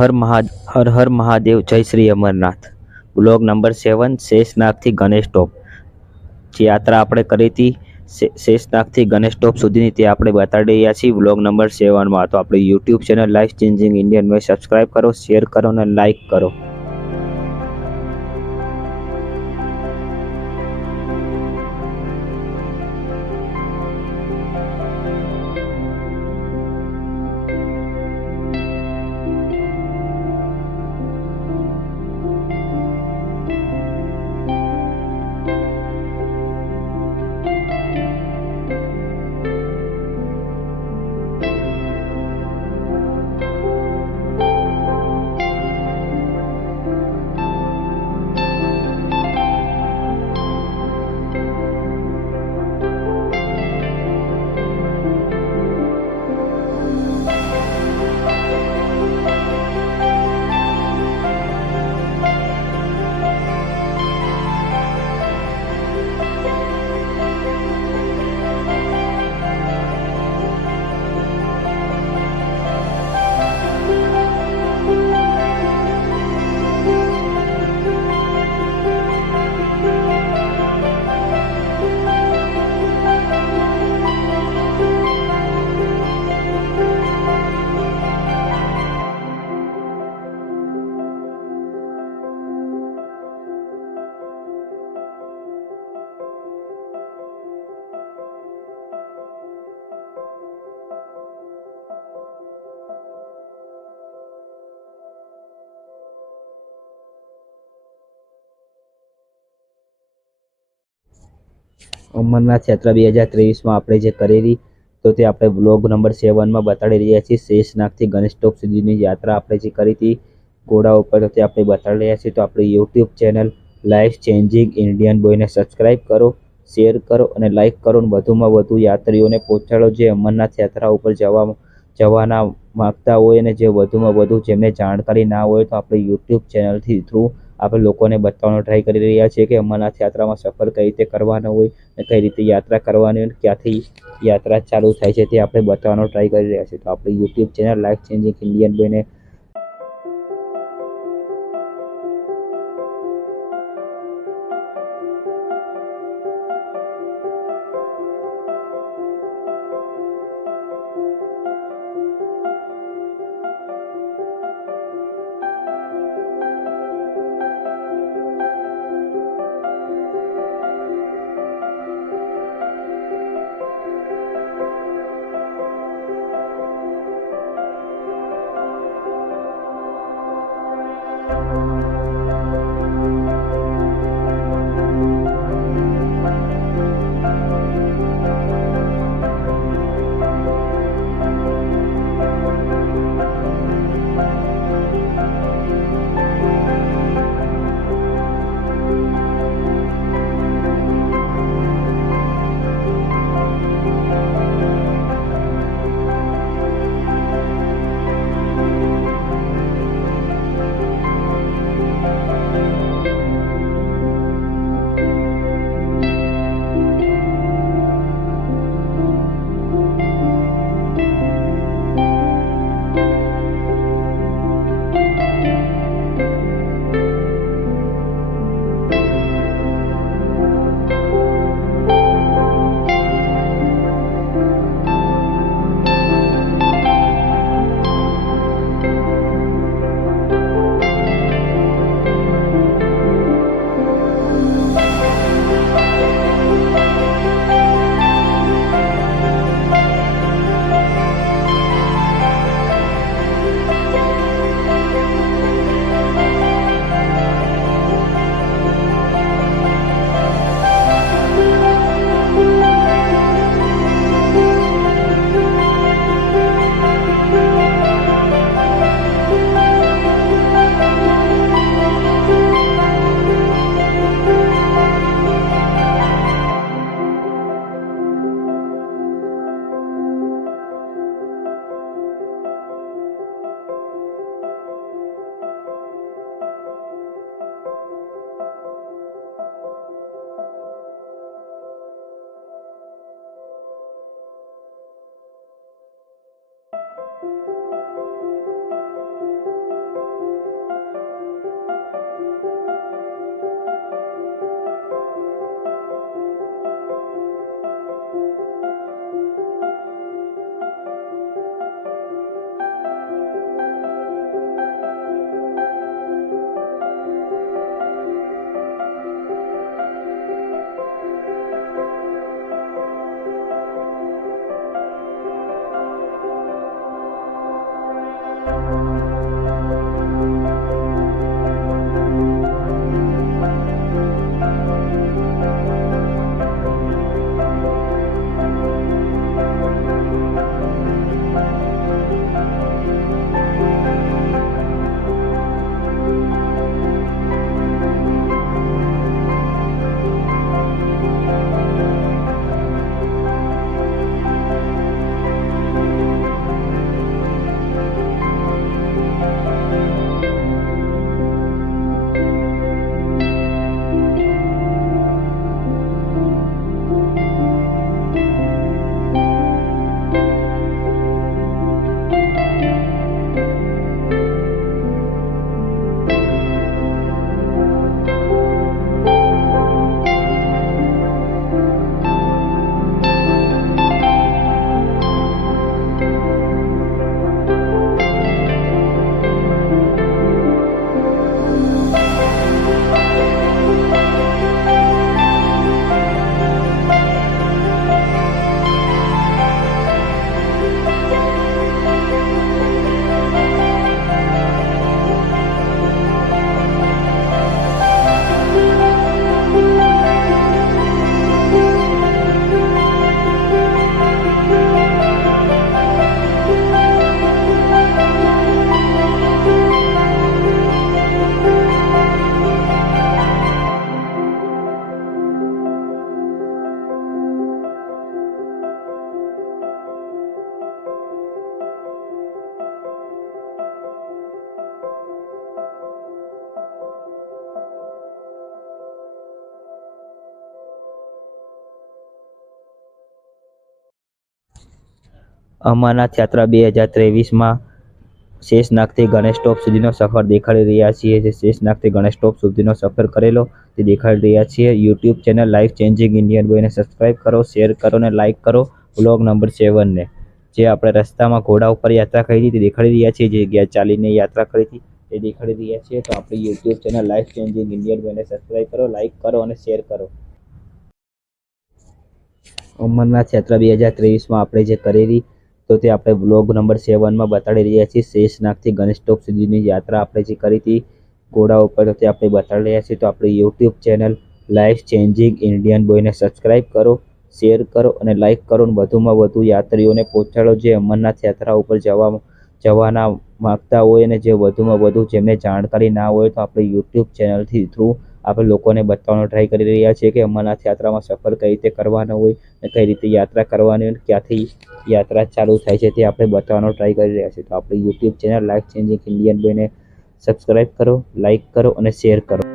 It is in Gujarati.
હર હર મહાદેવ, જય શ્રી અમરનાથ. બ્લોગ નંબર 7, શેષનાગથી ગણેશ ટોપ. જે યાત્રા આપણે કરી હતી શેષનાગથી ગણેશ ટોપ સુધીની, તે આપણે બતાડી રહ્યા છીએ બ્લોગ નંબર 7માં. તો આપણે YouTube channel life changing Indian મેં સબસ્ક્રાઈબ કરો, શેર કરો અને લાઈક કરો. અમરનાથ યાત્રા 2023માં આપણે જે કરેલી, તો તે આપણે બ્લોગ નંબર 7માં બતાડી રહ્યા છીએ. શેષનાગથી ગણેશ ટોપ સુધીની યાત્રા આપણે જે કરી હતી ઘોડા ઉપર, તો તે આપણે બતાડી રહ્યા છીએ. તો આપણી YouTube channel life changing Indian બોયને સબસ્ક્રાઈબ કરો, શેર કરો અને લાઈક કરો. અને વધુમાં વધુ યાત્રીઓને પહોંચાડો જે અમરનાથ યાત્રા ઉપર જવાના માગતા હોય અને જે વધુમાં વધુ જેમને જાણકારી ના હોય, તો આપણે યુટ્યુબ ચેનલથી થ્રુ આપણે લોકોને બતાવવાનો ટ્રાય કરી રહ્યા છીએ કે અમરનાથ યાત્રામાં સફર કઈ રીતે કરવાનો હોય અને કઈ રીતે યાત્રા કરવાની હોય, ક્યાંથી યાત્રા ચાલુ થાય છે તે આપણે બતાવવાનો ટ્રાય કરી રહ્યા છીએ. તો આપણી YouTube channel life changing Indian બોયને અમરનાથ યાત્રા 2023માં શેષનાગથી ગણેશ ટોપ સુધીનો સફર દેખાડી રહ્યા છીએ. જે શેષનાગથી ગણેશ ટોપ સુધીનો સફર કરેલો તે દેખાડી રહ્યા છીએ. YouTube channel life changing Indian બોયને સબસ્ક્રાઇબ કરો, શેર કરો અને લાઇક કરો. વ્લોગ નંબર 7 ને જે આપણે રસ્તામાં ઘોડા ઉપર યાત્રા કરી હતી તે દેખાડી રહ્યા છીએ. જે જગ્યાએ ચાલીને યાત્રા કરી હતી તે દેખાડી રહ્યા છીએ. તો આપણી YouTube channel life changing Indian બોયને સબસ્ક્રાઇબ કરો, લાઇક કરો અને શેર કરો. અમરનાથ યાત્રા 2023માં આપણે જે કરેલી તો તે આપણે બ્લોગ નંબર 7માં બતાડી રહ્યા છીએ. શેષનાગથી ગણેશ ટોપ સુધીની યાત્રા આપણે જે કરી હતી ઘોડા ઉપર તો તે આપણે બતાડી રહ્યા છીએ. તો આપણી YouTube channel life changing Indian બોયને સબસ્ક્રાઇબ કરો, શેર કરો અને લાઇક કરો. વધુમાં વધુ યાત્રીઓને પહોંચાડો જે અમરનાથ યાત્રા ઉપર જવાના માગતા હોય અને જે વધુમાં વધુ જેમને જાણકારી ના હોય તો આપણે યુટ્યુબ ચેનલથી થ્રુ આપણે લોકોને બતાવવાનો ટ્રાય કરી રહ્યા છીએ કે અમરનાથ યાત્રામાં સફર કઈ રીતે કરવાનો હોય અને કઈ રીતે યાત્રા કરવાની હોય, ક્યાંથી યાત્રા ચાલુ થાય છે તે આપણે બતાવવાનો ટ્રાય કરી રહ્યા છીએ. તો આપણી YouTube channel life changing Indian બોયને સબસ્ક્રાઇબ કરો, લાઇક કરો અને શેર કરો.